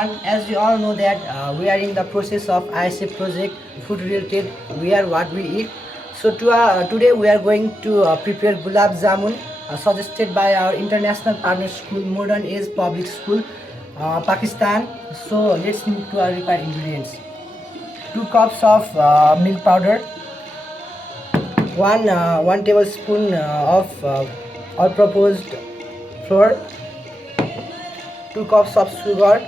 everyone. As we all know that we are in the process of ISA project, food related. We are what we eat. So today we are going to prepare Gulab Jamun, suggested by our international partner school, Modernage Public School, Pakistan. So let's move to our required ingredients. 2 cups of milk powder, 1 tablespoon of all proposed flour, 2 cups of sugar,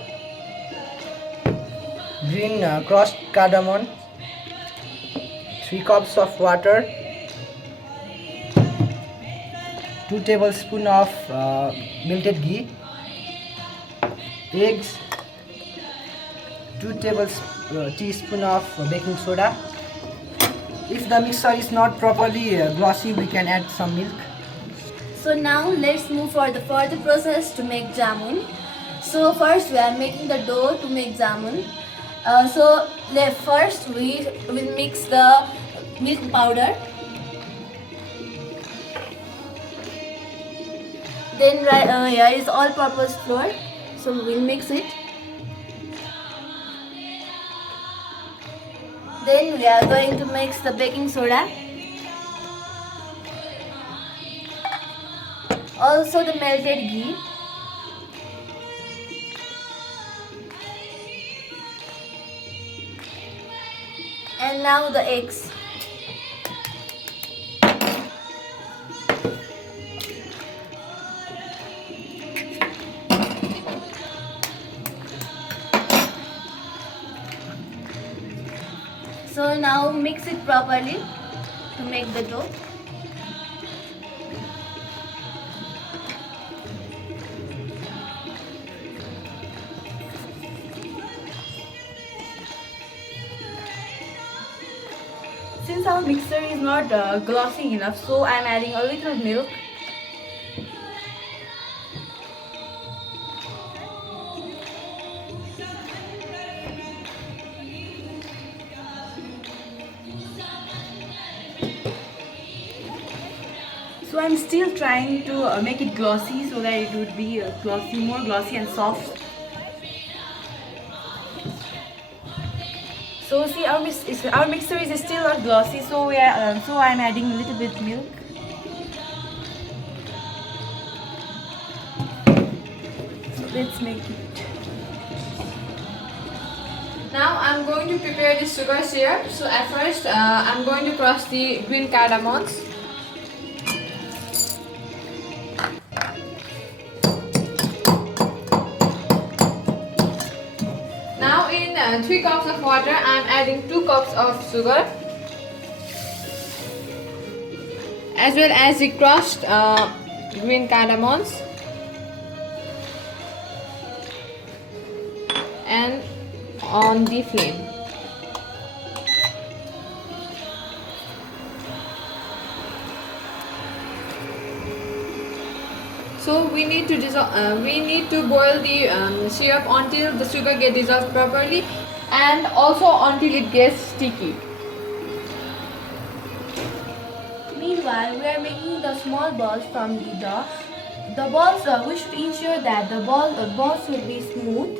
green crushed cardamom, 3 cups of water, 2 tablespoons of melted ghee, eggs, 2 teaspoons of baking soda. If the mixture is not properly glossy, we can add some milk. So now let's move for the further process to make jamun. So first we are making the dough to make jamun. First we will mix the milk powder. Then here is all-purpose flour. So we will mix it. Then we are going to mix the baking soda. Also the melted ghee. And now the eggs. So now mix it properly to make the dough. Since our mixture is not glossy enough, so I am adding a little milk. So I'm still trying to make it glossy so that it would be more glossy and soft. So see, our mixture is still not glossy, so I'm adding a little bit milk. So let's make it. Now I'm going to prepare the sugar syrup. So at first I'm going to crush the green cardamoms. Now in 3 cups of water I am adding 2 cups of sugar, as well as the crushed green cardamoms, and on the flame. So we need to boil the syrup until the sugar gets dissolved properly, and also until it gets sticky. Meanwhile, we are making the small balls from the dough. The balls, we should ensure that the balls should be smooth.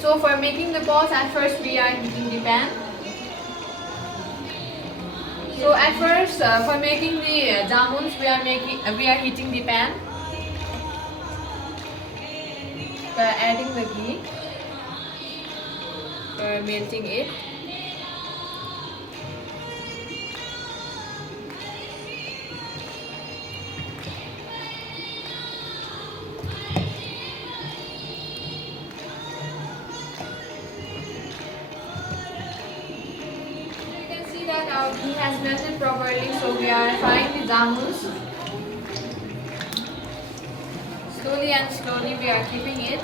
So for making the balls, at first we are heating the pan. So at first for making the jamuns, we are heating the pan by adding the ghee, melting it. he has melted properly, so we are frying the jamuns. Slowly and slowly we are keeping it.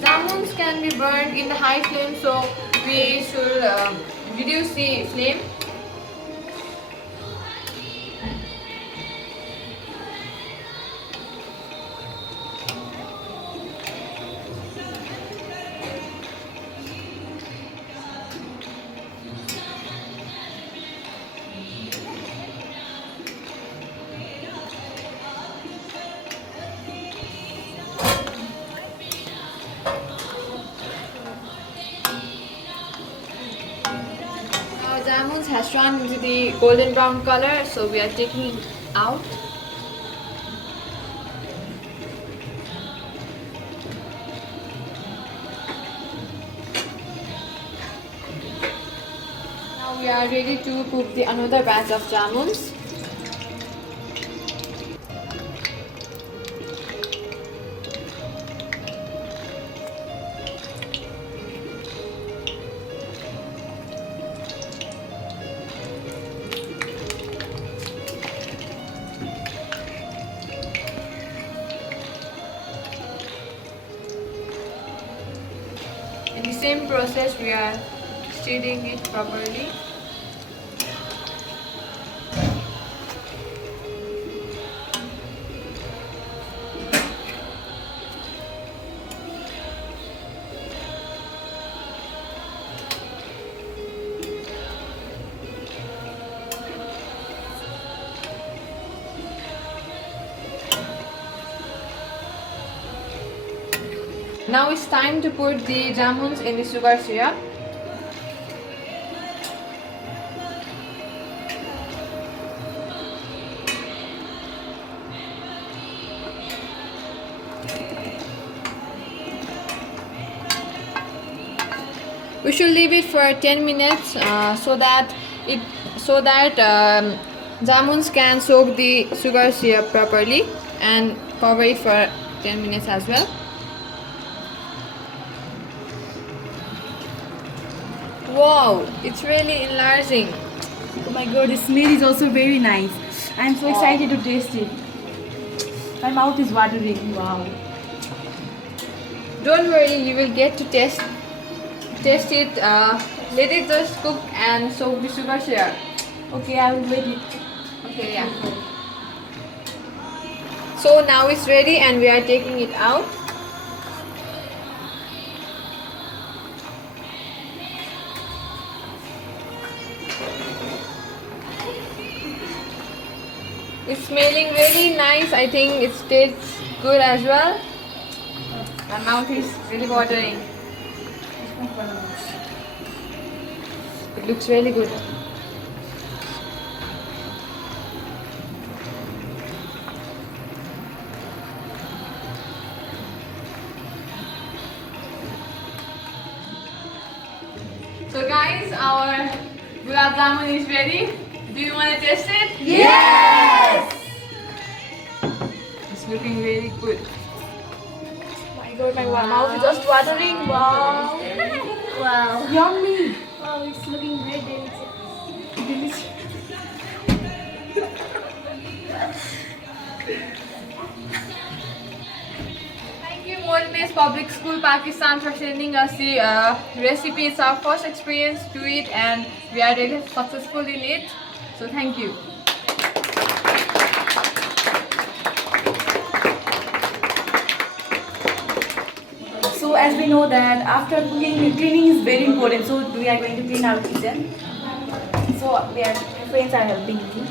Jamuns can be burned in the high flame, so we should reduce the flame. Our jamuns has turned into the golden brown color, so we are taking it out. Now we are ready to cook the another batch of jamuns. In the same process, we are stirring it properly. Now it's time to put the jamuns in the sugar syrup. We should leave it for 10 minutes so that jamuns can soak the sugar syrup properly, and cover it for 10 minutes as well. Wow, it's really enlarging. Oh my god, the smell is also very nice. I'm so excited to taste it. My mouth is watering. Wow. Don't worry, you will get to taste it. Let it just cook and soak the sugar syrup. Okay, I will wait it. Okay, yeah. So now it's ready and we are taking it out. It's smelling really nice. I think it tastes good as well. My mouth is really watering. It looks really good. So guys, our gulab jamun is ready. Do you want to taste it? Yes! It's looking really good. Oh my god, my mouth is just watering. Wow. Wow. Yummy. Wow, it's looking very delicious. Delicious. Thank you, Modernage Public School, Pakistan, for sending us the recipe. It's our first experience to it, and we are really successful in it. So thank you. So as we know that after cooking, cleaning is very important. So we are going to clean our kitchen. So my friends are helping me.